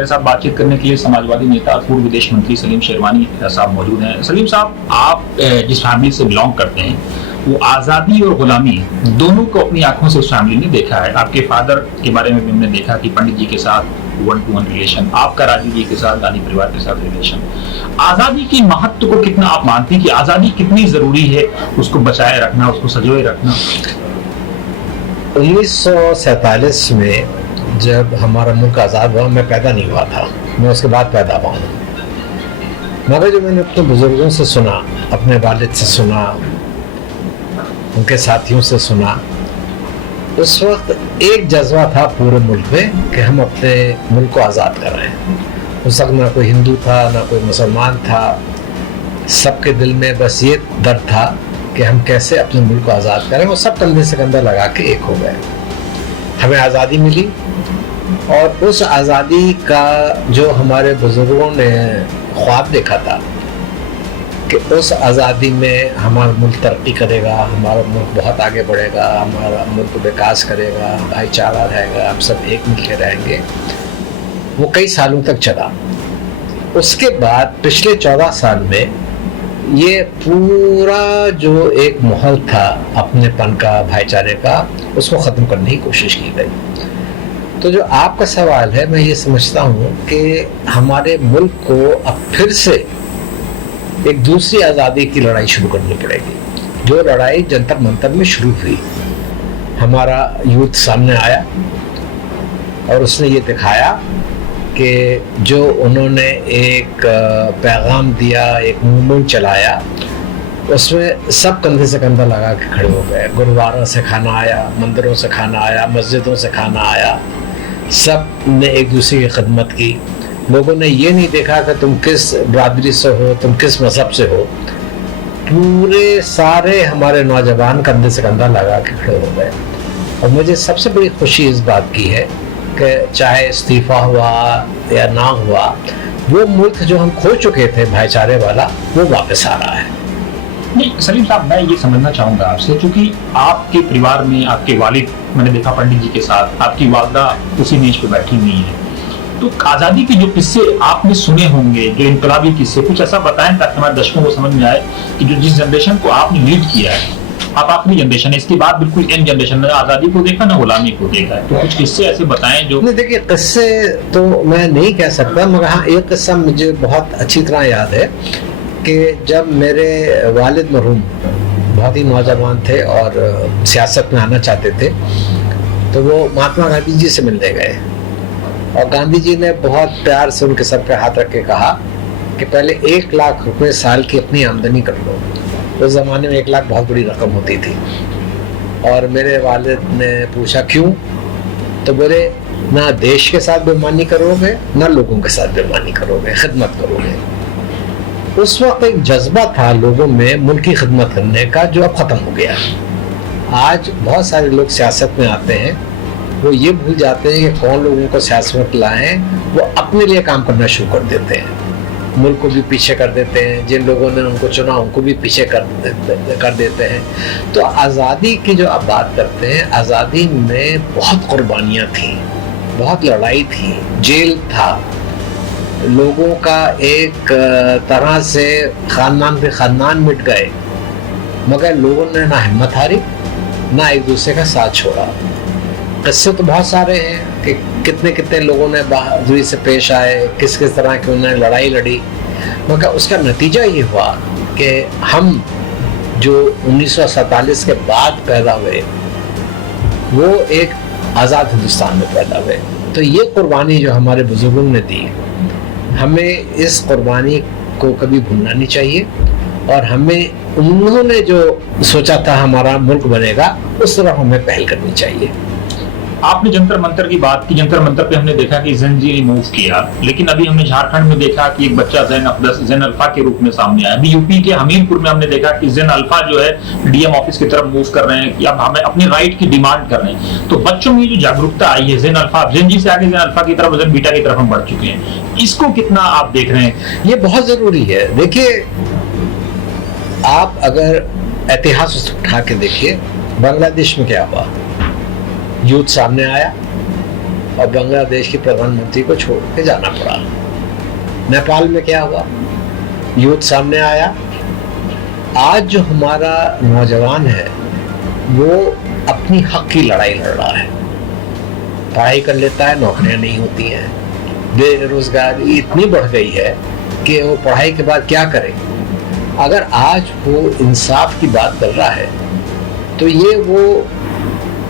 मेरे साथ बातचीत करने के लिए समाजवादी नेता और पूर्व विदेश मंत्री सलीम शेरवानी साहब मौजूद हैं। सलीम साहब, आप जिस फैमिली से बिलोंग करते हैं वो आज़ादी और गुलामी दोनों को अपनी आंखों से उस फैमिली ने देखा है। आपके फादर के बारे में भी हमने देखा कि पंडित जी के साथ 1-to-1 रिलेशन, आपका राजीव जी के साथ, गांधी परिवार के साथ रिलेशन। आज़ादी की महत्व को कितना आप मानती हैं कि आज़ादी कितनी जरूरी है, उसको बचाए रखना, उसको संजोए रखना? 1947 में जब हमारा मुल्क आज़ाद हुआ, मैं पैदा नहीं हुआ था, मैं उसके बाद पैदा हुआ हूँ। मगर जो मैंने अपने बुजुर्गों से सुना, अपने वालिद से सुना, उनके साथियों से सुना, उस वक्त एक जज्बा था पूरे मुल्क में कि हम अपने मुल्क को आज़ाद कर रहे हैं। उस वक्त ना कोई हिंदू था, ना कोई मुसलमान था, सबके दिल में बस ये डर था कि हम कैसे अपने मुल्क को आज़ाद करें। और सब कंधे से कंधा लगा के एक हो गए। हमें आज़ादी मिली और उस आज़ादी का जो हमारे बुजुर्गों ने ख्वाब देखा था कि उस आज़ादी में हमारा मुल्क तरक्की करेगा, हमारा मुल्क बहुत आगे बढ़ेगा, हमारा मुल्क विकास करेगा, भाईचारा रहेगा, हम सब एक मिल के रहेंगे, वो कई सालों तक चला। उसके बाद पिछले 14 साल में ये पूरा जो एक माहौल था अपनेपन का, भाईचारे का, उसको ख़त्म करने की कोशिश की गई। तो जो आपका सवाल है, मैं ये समझता हूँ कि हमारे मुल्क को अब फिर से एक दूसरी आज़ादी की लड़ाई शुरू करनी पड़ेगी। जो लड़ाई जंतर मंतर में शुरू हुई, हमारा यूथ सामने आया और उसने ये दिखाया कि जो उन्होंने एक पैगाम दिया, एक मूवमेंट चलाया, उसमें सब कंधे से कंधा लगा के खड़े हो गए। गुरुद्वारों से खाना आया, मंदिरों से खाना आया, मस्जिदों से खाना आया, सब ने एक दूसरे की खिदमत की। लोगों ने ये नहीं देखा कि तुम किस बरादरी से हो, तुम किस मज़हब से हो। पूरे सारे हमारे नौजवान कंधे से कंधा लगा के खड़े हो गए। और मुझे सबसे बड़ी खुशी इस बात की है कि चाहे इस्तीफा हुआ या ना हुआ, वो मुल्क जो हम खो चुके थे भाईचारे वाला, वो वापस आ रहा है। नहीं सलीम साहब, मैं ये समझना चाहूँगा आपसे, क्योंकि आपके परिवार में आपके वालिद, मैंने देखा पंडित जी के साथ, आपकी वालदा उसी मेज पे बैठी हुई है। तो आज़ादी के जो किस्से आपने सुने होंगे, जो इनकलाबी किस्से, कुछ ऐसा बताएं ताकि हमारे दर्शकों को समझ में आए कि जो जिस जनरेशन को आपने लीड किया है, आप आखिरी जनरेशन है, इसके बाद बिल्कुल एंड जनरेशन ने आज़ादी को देखा ना गुलामी को देखा है। तो कुछ किस्से ऐसे बताएं जो। नहीं, देखिए, किस्से तो मैं नहीं कह सकता, मगर हाँ एक किस्सा मुझे बहुत अच्छी तरह याद है कि जब मेरे वालिद मरहूम बहुत ही नौजवान थे और सियासत में आना चाहते थे, तो वो महात्मा गांधी जी से मिलने गए और गांधी जी ने बहुत प्यार से उनके सर पे हाथ रख के कहा कि पहले 1 लाख रुपए साल की अपनी आमदनी कर लो। उस ज़माने में 1 लाख बहुत बड़ी रकम होती थी। और मेरे वालिद ने पूछा क्यों, तो बोले ना देश के साथ बेईमानी करोगे, ना लोगों के साथ बेईमानी करोगे, खिदमत करोगे। उस वक्त एक जज्बा था लोगों में मुल्क की खिदमत करने का, जो अब ख़त्म हो गया। आज बहुत सारे लोग सियासत में आते हैं, वो ये भूल जाते हैं कि कौन लोगों को सियासत में लाएं, वो अपने लिए काम करना शुरू कर देते हैं, मुल्क को भी पीछे कर देते हैं, जिन लोगों ने उनको चुना उनको भी पीछे कर देते हैं। तो आज़ादी की जो आप बात करते हैं, आज़ादी में बहुत कुर्बानियाँ थी, बहुत लड़ाई थी, जेल था, लोगों का एक तरह से खानदान पे खानदान मिट गए, मगर लोगों ने ना हिम्मत हारी, ना एक दूसरे का साथ छोड़ा। किस्से तो बहुत सारे हैं कि कितने कितने लोगों ने बहादुरी से पेश आए, किस किस तरह की उन्होंने लड़ाई लड़ी, मगर उसका नतीजा ये हुआ कि हम जो 1947 के बाद पैदा हुए, वो एक आज़ाद हिंदुस्तान में पैदा हुए। तो ये कुर्बानी जो हमारे बुजुर्गों ने दी, हमें इस कुर्बानी को कभी भूलना नहीं चाहिए और हमें उन्होंने जो सोचा था हमारा मुल्क बनेगा, उस तरफ हमें पहल करनी चाहिए। आपने जंतर मंतर की बात की। जंतर मंतर पे हमने देखा कि जंजीर ने मूव किया, लेकिन अभी हमने झारखंड में देखा कि एक बच्चा जैन अल्फा के रूप में सामने आया। अभी यूपी के हमीरपुर में हमने देखा कि जैन अल्फा जो है डीएम ऑफिस की तरफ मूव कर रहे हैं कि अब हमें अपने राइट की डिमांड कर रहे हैं। तो बच्चों में जो जागरूकता आई है, जैन अल्फा, जैन जी से आगे जैन अल्फा की तरफ, जैन बीटा की तरफ हम बढ़ चुके हैं, इसको कितना आप देख रहे हैं? ये बहुत जरूरी है। देखिए, आप अगर इतिहास उठा के देखिए, बांग्लादेश में क्या हुआ, यूथ सामने आया और बांग्लादेश के प्रधानमंत्री को छोड़ के जाना पड़ा। नेपाल में क्या हुआ, युद्ध सामने आया। आज जो हमारा नौजवान है वो अपनी हक की लड़ाई लड़ रहा है, पढ़ाई कर लेता है, नौकरियां नहीं होती हैं, बेरोजगारी इतनी बढ़ गई है कि वो पढ़ाई के बाद क्या करे। अगर आज वो इंसाफ की बात कर रहा है तो ये वो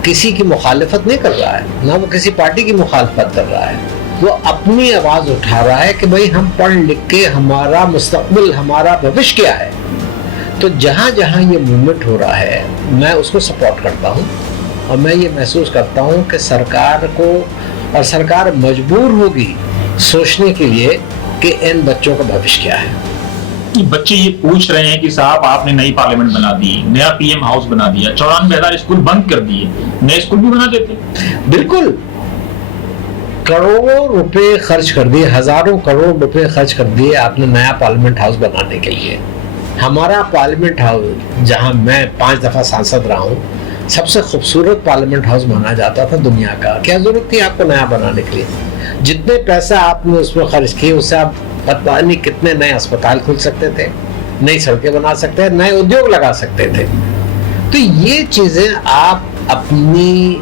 किसी की मुखालफत नहीं कर रहा है, ना वो किसी पार्टी की मुखालफत कर रहा है, वो अपनी आवाज उठा रहा है कि भाई हम पढ़ लिख के हमारा मुस्तकबिल, हमारा भविष्य क्या है। तो जहाँ जहाँ ये मूवमेंट हो रहा है मैं उसको सपोर्ट करता हूँ और मैं ये महसूस करता हूँ कि सरकार को, और सरकार मजबूर होगी सोचने के लिए कि इन बच्चों का भविष्य क्या है। कि बच्चे ये पूछ रहे हैं कि साहब आपने नई पार्लियामेंट बना दी, नया पीएम हाउस बना दिया, 94,000 स्कूल बंद कर दिए, नए स्कूल भी बना देते। बिल्कुल, करोड़ों रुपए खर्च कर दिए, हजारों करोड़ रुपए खर्च कर दिए आपने नया पार्लियामेंट हाउस बनाने के लिए। हमारा पार्लियामेंट हाउस, जहां मैं 5 दफा सांसद रहा हूं, सबसे खूबसूरत पार्लियामेंट हाउस माना जाता था दुनिया का। क्या जरूरत थी आपको नया बनाने के लिए? जितने पैसा आपने उसमें खर्च किए उससे आप पता नहीं कितने नए अस्पताल खुल सकते थे, नई सड़कें बना सकते थे, नए उद्योग लगा सकते थे। तो ये चीजें आप अपनी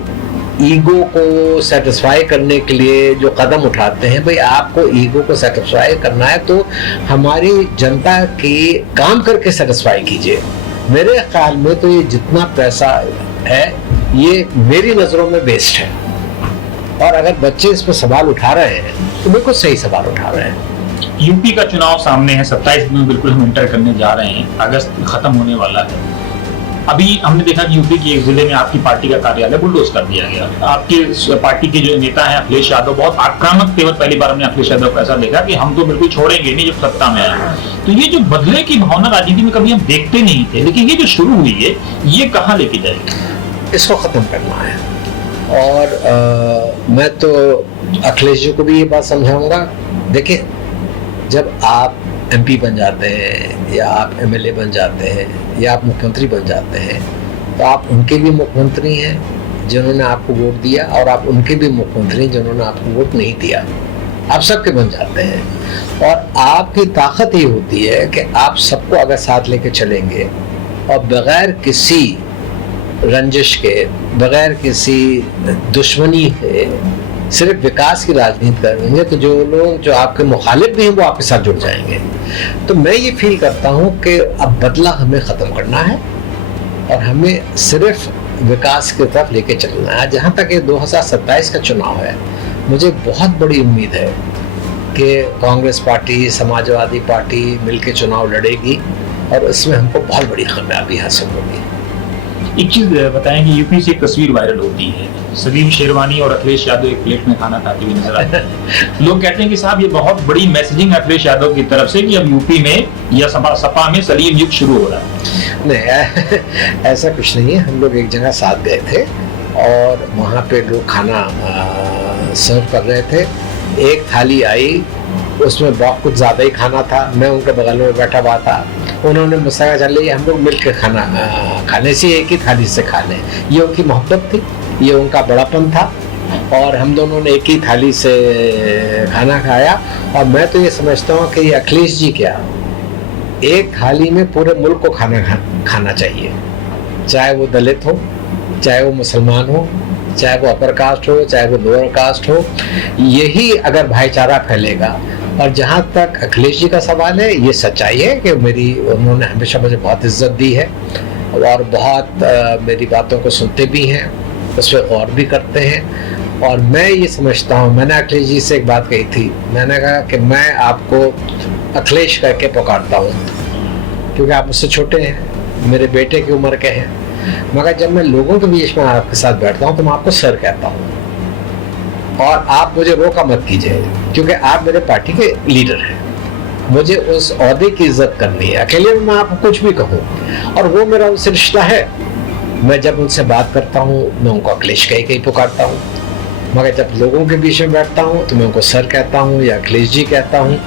ईगो को सेटिस्फाई करने के लिए जो कदम उठाते हैं, भाई आपको ईगो को सेटिस्फाई करना है तो हमारी जनता की काम करके सेटिस्फाई कीजिए। मेरे ख्याल में तो ये जितना पैसा है ये मेरी नजरों में वेस्ट है। और अगर बच्चे इस पर सवाल उठा रहे हैं तो बिल्कुल सही सवाल उठा रहे हैं। यूपी का चुनाव सामने है, 27 में बिल्कुल हम इंटर करने जा रहे हैं, अगस्त खत्म होने वाला है। अभी हमने देखा कि यूपी के एक जिले में आपकी पार्टी का कार्यालय बुलडोज कर दिया गया। आपके पार्टी के जो नेता हैं अखिलेश यादव, बहुत आक्रामक थे। पहली बार हमने अखिलेश यादव को ऐसा देखा कि हम तो बिल्कुल छोड़ेंगे नहीं जब सत्ता में आए। तो ये जो बदले की भावना राजनीति में कभी हम देखते नहीं थे, लेकिन ये जो शुरू हुई है ये कहाँ लेके जाएगी? इसको खत्म करना है। और मैं तो अखिलेश जी को भी ये बात समझाऊंगा, देखिए जब आप एमपी बन जाते हैं या आप एमएलए बन जाते हैं या आप मुख्यमंत्री बन जाते हैं तो आप उनके भी मुख्यमंत्री हैं जिन्होंने आपको वोट दिया, और आप उनके भी मुख्यमंत्री हैं जिन्होंने आपको वोट नहीं दिया। आप सबके बन जाते हैं और आपकी ताकत ये होती है कि आप सबको अगर साथ लेके चलेंगे और बगैर किसी रंजिश के, बगैर किसी दुश्मनी के सिर्फ विकास की राजनीति करेंगे तो जो लोग जो आपके मुखालिफ भी हैं वो आपके साथ जुड़ जाएंगे। तो मैं ये फील करता हूँ कि अब बदला हमें ख़त्म करना है और हमें सिर्फ विकास की तरफ लेके चलना है। जहाँ तक ये 2027 का चुनाव है, मुझे बहुत बड़ी उम्मीद है कि कांग्रेस पार्टी, समाजवादी पार्टी मिलकर चुनाव लड़ेगी और इसमें हमको बहुत बड़ी कामयाबी हासिल होगी। एक चीज बताएं कि यूपी से एक तस्वीर वायरल होती है, सलीम शेरवानी और अखिलेश यादव एक प्लेट में खाना खाते हुए नजर आते हैं। लोग कहते हैं कि साहब ये बहुत बड़ी मैसेजिंग अखिलेश यादव की तरफ से कि अब यूपी में या सपा में सलीम युग शुरू हो रहा है। नहीं, ऐसा कुछ नहीं है। हम लोग एक जगह साथ गए थे और वहाँ पे लोग खाना सर्व कर रहे थे। एक थाली आई, उसमें बहुत कुछ ज़्यादा ही खाना था। मैं उनके बगल में बैठा हुआ था। उन्होंने मुझसे कहा चलिए हम लोग मिलकर खाना खाने से एक ही थाली से खा लें। ये उनकी मोहब्बत थी, ये उनका बड़ापन था और हम दोनों ने एक ही थाली से खाना खाया। और मैं तो ये समझता हूँ कि ये अखिलेश जी क्या, एक थाली में पूरे मुल्क को खाना चाहिए, चाहे वो दलित हो, चाहे वो मुसलमान हो, चाहे वो अपर कास्ट हो, चाहे वो लोअर कास्ट हो। यही अगर भाईचारा फैलेगा। और जहाँ तक अखिलेश जी का सवाल है, ये सच्चाई है कि उन्होंने हमेशा मुझे बहुत इज्जत दी है और बहुत मेरी बातों को सुनते भी हैं, उस पर गौर भी करते हैं। और मैं ये समझता हूँ, मैंने अखिलेश जी से एक बात कही थी, मैंने कहा कि मैं आपको अखिलेश करके पुकारता हूँ क्योंकि आप मुझसे छोटे हैं, मेरे बेटे की उम्र के हैं, मगर जब मैं लोगों के बीच में आपके साथ बैठता हूँ तो मैं आपको सर कहता हूँ और आप मुझे रोका मत कीजिए क्योंकि आप मेरे पार्टी के लीडर हैं। मुझे उस ओहदे की इज्जत करनी है। अकेले में मैं आपको कुछ भी कहूँ और वो मेरा उनसे रिश्ता है। मैं जब उनसे बात करता हूँ मैं उनको अखिलेश कह के ही पुकारता हूँ, मगर जब लोगों के बीच में बैठता हूँ तो मैं उनको सर कहता हूँ या अखिलेश जी कहता हूँ,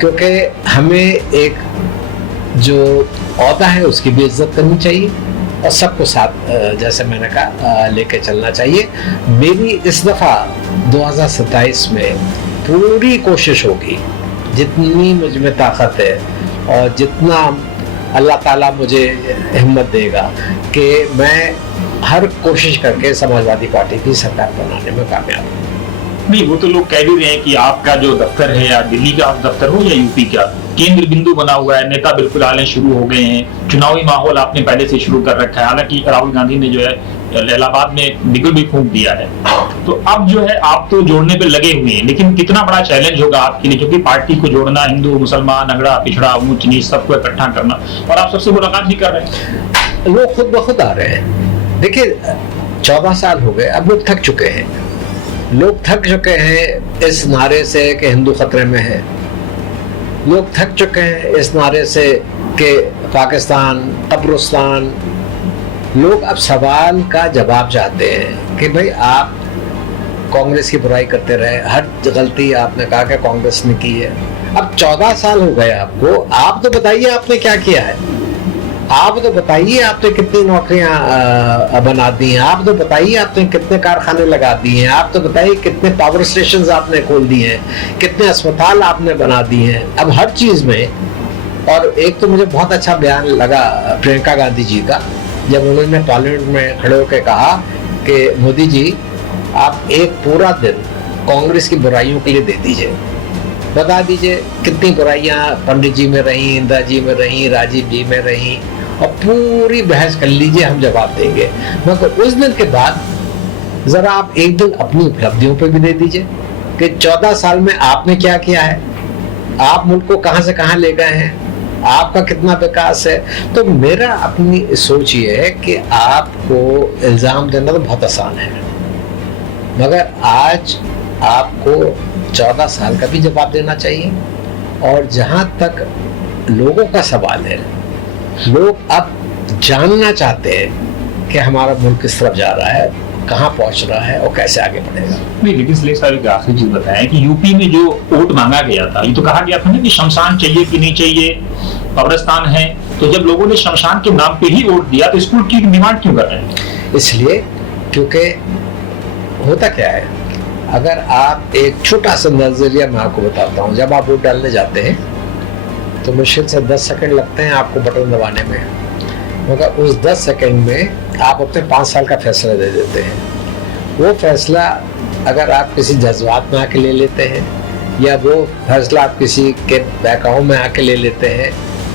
क्योंकि हमें एक जो ओहदा है उसकी भी इज्जत करनी चाहिए और सबको साथ जैसे मैंने कहा लेके चलना चाहिए। मेरी इस दफ़ा 2027 में पूरी कोशिश होगी, जितनी मुझ में ताकत है और जितना अल्लाह ताला मुझे हिम्मत देगा, कि मैं हर कोशिश करके समाजवादी पार्टी की सरकार बनाने में कामयाब हूँ। नहीं, वो तो लोग कह भी रहे हैं कि आपका जो दफ्तर है, या दिल्ली का दफ्तर हो या यूपी का, केंद्र बिंदु बना हुआ है, नेता बिल्कुल आने शुरू हो गए हैं, चुनावी माहौल आपने पहले से शुरू कर रखा है। हालांकि राहुल गांधी ने जो है इलाहाबाद में बिल्कुल भी फूंक दिया है, तो अब जो है आप तो जोड़ने पे लगे हुए हैं, लेकिन कितना बड़ा चैलेंज होगा आपके लिए, क्योंकि पार्टी को जोड़ना, हिंदू मुसलमान, अगड़ा पिछड़ा, ऊंच नीच सबको इकट्ठा करना, और आप सबसे मुलाकात भी कर रहे हैं। लोग खुद ब खुद आ रहे हैं। देखिए 14 साल हो गए, अब लोग थक चुके हैं। लोग थक चुके हैं इस नारे से कि हिंदू खतरे में है। लोग थक चुके हैं इस नारे से कि पाकिस्तान कब्रिस्तान। लोग अब सवाल का जवाब चाहते हैं कि भाई आप कांग्रेस की बुराई करते रहे, हर गलती आपने कहा कि कांग्रेस ने की है। अब 14 साल हो गए आपको, आप तो बताइए आपने क्या किया है। आप तो बताइए आपने कितनी नौकरियां बना दी हैं। आप तो बताइए आपने कितने कारखाने लगा दिए हैं। आप तो बताइए कितने पावर स्टेशंस आपने खोल दिए हैं, कितने अस्पताल आपने बना दिए हैं। अब हर चीज में, और एक तो मुझे बहुत अच्छा बयान लगा प्रियंका गांधी जी का, जब उन्होंने पार्लियामेंट में खड़े होकर कहा कि मोदी जी आप एक पूरा दिन कांग्रेस की बुराइयों के लिए दे दीजिए, बता दीजिए कितनी बुराइयां पंडित जी में रही, इंदिरा जी में रही, राजीव जी में रही, और पूरी बहस कर लीजिए, हम जवाब देंगे। मगर उस दिन के बाद जरा आप एक दिन अपनी उपलब्धियों पे भी दे दीजिए कि 14 साल में आपने क्या किया है, आप मुल्क को कहां से कहां ले गए हैं, आपका कितना विकास है। तो मेरा अपनी सोच ये है कि आपको इल्जाम देना तो बहुत आसान है, मगर आज आपको 14 साल का भी जवाब देना चाहिए। और जहां तक लोगों का सवाल है, लोग अब जानना चाहते हैं कि हमारा मुल्क किस तरफ जा रहा है, कहां पहुंच रहा है और कैसे आगे बढ़ेगा। नहीं, लेकिन सलीम साहब एक आखिरी चीज बताएं कि यूपी में जो वोट मांगा गया था, ये तो कहा गया था ना कि शमशान चाहिए कि नहीं चाहिए, कब्रिस्तान है, तो जब लोगों ने शमशान के नाम पे ही वोट दिया तो स्कूल की डिमांड क्यों कर रहे हैं? इसलिए क्योंकि होता क्या है, अगर आप एक छोटा सा नजरिया मैं आपको बताता हूँ, जब आप वोट डालने जाते हैं तो मुश्किल से 10 सेकंड लगते हैं आपको बटन दबाने में, मगर उस 10 सेकंड में आप अपने 5 साल का फैसला दे देते हैं। वो फैसला अगर आप किसी जज्बात में आके ले लेते हैं, या वो फैसला आप किसी के बहकाव में आके ले लेते हैं,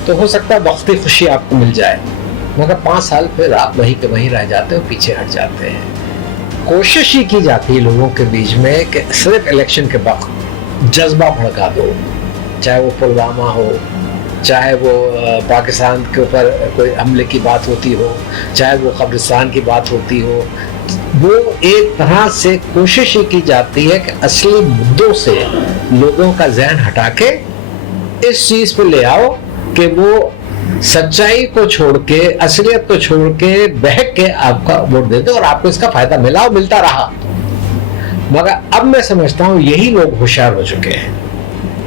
तो हो सकता है वक्ती खुशी आपको मिल जाए, मगर 5 साल फिर आप वहीं के वहीं रह जाते हो, पीछे हट जाते हैं। कोशिश ही की जाती है लोगों के बीच में कि सिर्फ इलेक्शन के वक्त जज्बा भड़का दो, चाहे वो पुलवामा हो, चाहे वो पाकिस्तान के ऊपर कोई हमले की बात होती हो, चाहे वो कब्रिस्तान की बात होती हो। वो एक तरह से कोशिश ही की जाती है कि असली मुद्दों से लोगों का ज़हन हटा के इस चीज़ पे ले आओ कि वो सच्चाई को छोड़ के, असलियत को छोड़ के, बहक के आपका वोट दे दो, और आपको इसका फायदा मिला और मिलता रहा। मगर अब मैं समझता हूँ यही लोग होशियार हो चुके हैं।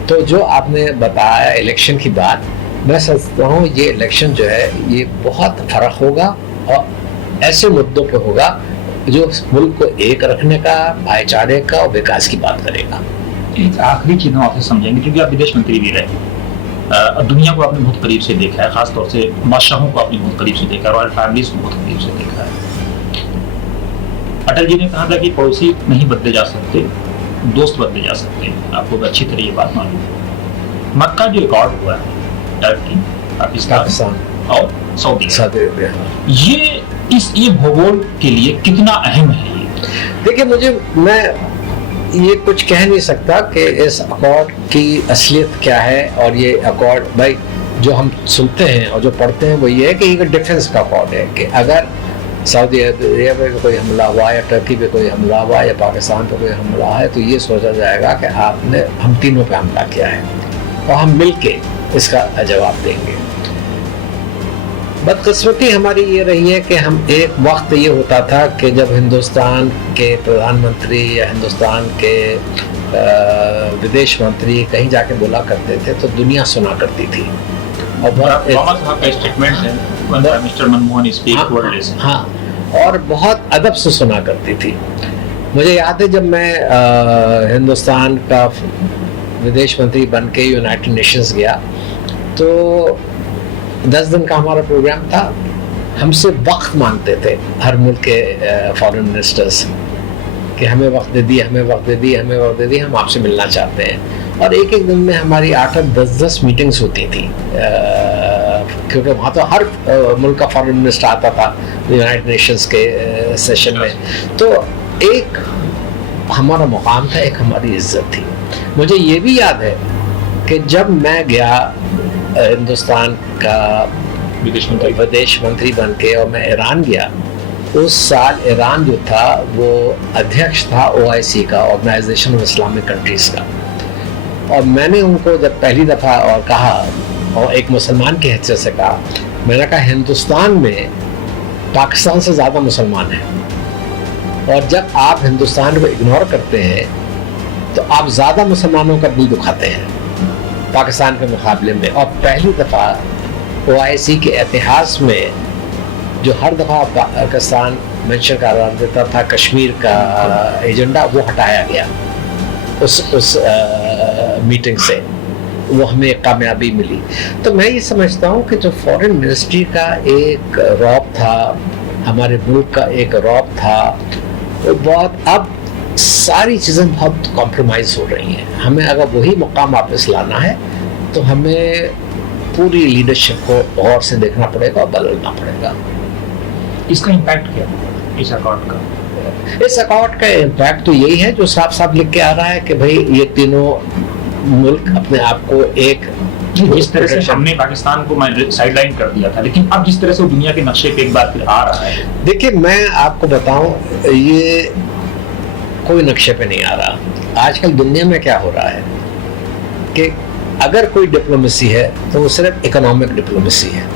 तो जो आपने बताया इलेक्शन की बात, मैं समझता हूँ ये इलेक्शन जो है ये बहुत फर्क होगा, और ऐसे मुद्दों पे होगा जो मुल्क को एक रखने का, भाईचारे का और विकास की बात करेगा। एक आखिरी चीज हम आपसे समझेंगे, क्योंकि आप विदेश मंत्री भी रहे, दुनिया को आपने बहुत करीब से देखा है, खासतौर से बादशाहों को आपने बहुत करीब से देखा है, रॉयल फैमिलीज को बहुत करीब से देखा है। अटल जी ने कहा था कि पड़ोसी नहीं बदले जा सकते, दोस्त बदले जा सकते हैं। आपको अच्छी तरह ये बात मालूम है। मक्का जो रिकॉर्ड हुआ है, टर्की, पाकिस्तान और सऊदी अरब, ये भूगोल के लिए कितना अहम है ये? देखिए, मैं ये कुछ कह नहीं सकता कि इस अकॉर्ड की असलियत क्या है, और ये अकॉर्ड भाई जो हम सुनते हैं और जो पढ़ते हैं वो ये है कि ये डिफेंस का अकॉर्ड है, कि अगर सऊदी अरबिया पे कोई हमला हुआ, या टर्की पे कोई हमला हुआ, या पाकिस्तान पे कोई हमला है, तो ये सोचा जाएगा कि हम तीनों पे हमला किया है, और हम मिलके इसका जवाब देंगे। बदकिस्मती हमारी ये रही है कि हम एक वक्त ये होता था कि जब हिंदुस्तान के प्रधानमंत्री या हिंदुस्तान के विदेश मंत्री कहीं जाके बोला करते थे तो दुनिया सुना करती थी। और ओबामा साहब का स्टेटमेंट है when Prime Minister Manmohan speak word listen. हाँ, और बहुत अदब से सुना करती थी। मुझे याद है जब मैं हिंदुस्तान का विदेश मंत्री बन के यूनाइटेड नेशंस गया तो 10 दिन का हमारा प्रोग्राम था। हमसे वक्त मांगते थे हर मुल्क के फॉरेन मिनिस्टर्स कि हमें वक्त दे दिए, हमें वक्त दे दिए, हमें वक्त दे दिए, हम आपसे मिलना चाहते हैं। और एक एक दिन में हमारी 8-8, 10-10 मीटिंग्स होती थी, क्योंकि वहाँ तो हर मुल्क का फॉरेन मिनिस्टर आता था यूनाइटेड नेशंस के सेशन में। तो एक हमारा मुकाम था, एक हमारी इज्जत थी। मुझे ये भी याद है कि जब मैं गया हिंदुस्तान का विदेश मंत्री बन के और मैं ईरान गया, उस साल ईरान जो था वो अध्यक्ष था OIC का, ऑर्गेनाइजेशन ऑफ इस्लामिक कंट्रीज का। और मैंने उनको जब पहली दफ़ा और कहा, और एक मुसलमान की हैसियत से कहा, मैंने कहा हिंदुस्तान में पाकिस्तान से ज़्यादा मुसलमान हैं, और जब आप हिंदुस्तान को इग्नोर करते हैं तो आप ज़्यादा मुसलमानों का दिल दुखाते हैं पाकिस्तान के मुकाबले में। और पहली दफ़ा OIC के इतिहास में जो हर दफ़ा पाकिस्तान मेंशन करार देता था कश्मीर का एजेंडा, वो हटाया गया उस मीटिंग से, वो हमें कामयाबी मिली। तो मैं ये समझता हूँ कि जो फॉरेन मिनिस्ट्री का एक रौब था, हमारे मुल्क का एक रौब था, वो बहुत अब सारी चीज़ें बहुत कॉम्प्रोमाइज़ हो रही हैं। हमें अगर वही मुकाम वापस लाना है तो हमें पूरी लीडरशिप को और से देखना पड़ेगा और बदलना पड़ेगा। इसका इम्पैक्ट क्या है इस अकॉर्ड का? इस अकॉर्ड का इम्पैक्ट तो यही है जो साफ साफ लिख के आ रहा है कि भाई ये तीनों मुल्क अपने आप को एक, जिस तरह से हमने पाकिस्तान को साइडलाइन कर दिया था, लेकिन अब जिस तरह से वो दुनिया के नक्शे पे एक बार फिर आ रहा है। देखिए मैं आपको बताऊं, ये कोई नक्शे पे नहीं आ रहा। आजकल दुनिया में क्या हो रहा है कि अगर कोई डिप्लोमेसी है तो वो सिर्फ इकोनॉमिक डिप्लोमेसी है,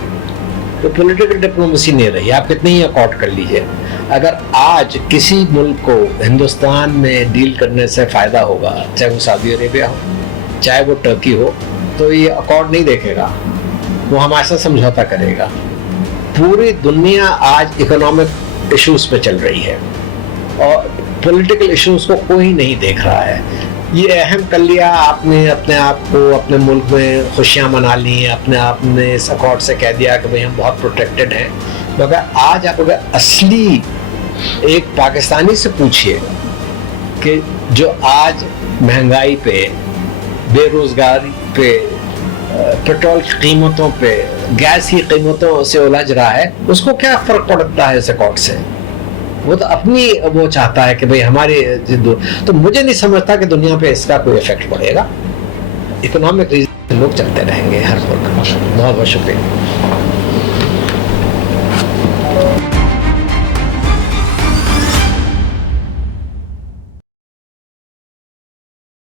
तो पॉलिटिकल डिप्लोमेसी नहीं रही। आप कितने ही अकॉर्ड कर लीजिए, अगर आज किसी मुल्क को हिंदुस्तान में डील करने से फ़ायदा होगा, चाहे वो सऊदी अरेबिया हो, चाहे वो टर्की हो, तो ये अकॉर्ड नहीं देखेगा, वो हमारे साथ समझौता करेगा। पूरी दुनिया आज इकोनॉमिक इश्यूज पे चल रही है और पॉलिटिकल इश्यूज को कोई नहीं देख रहा है। ये अहम कर लिया आपने अपने आप को, अपने मुल्क में खुशियाँ मना ली, अपने आप ने इस अकॉर्ड से कह दिया कि भाई हम बहुत प्रोटेक्टेड हैं। मगर आज आप अगर असली एक पाकिस्तानी से पूछिए कि जो आज महंगाई पे, बेरोजगारी पे, पेट्रोल की कीमतों पे, गैस की कीमतों से उलझ रहा है, उसको क्या फ़र्क पड़ता है इस अकॉर्ड से? वो तो अपनी वो चाहता है कि भाई हमारे तो मुझे नहीं समझता कि दुनिया पे इसका कोई इफेक्ट पड़ेगा। इकोनॉमिक रीजन लोग चलते रहेंगे हर वक्त। बहुत बहुत शुक्रिया।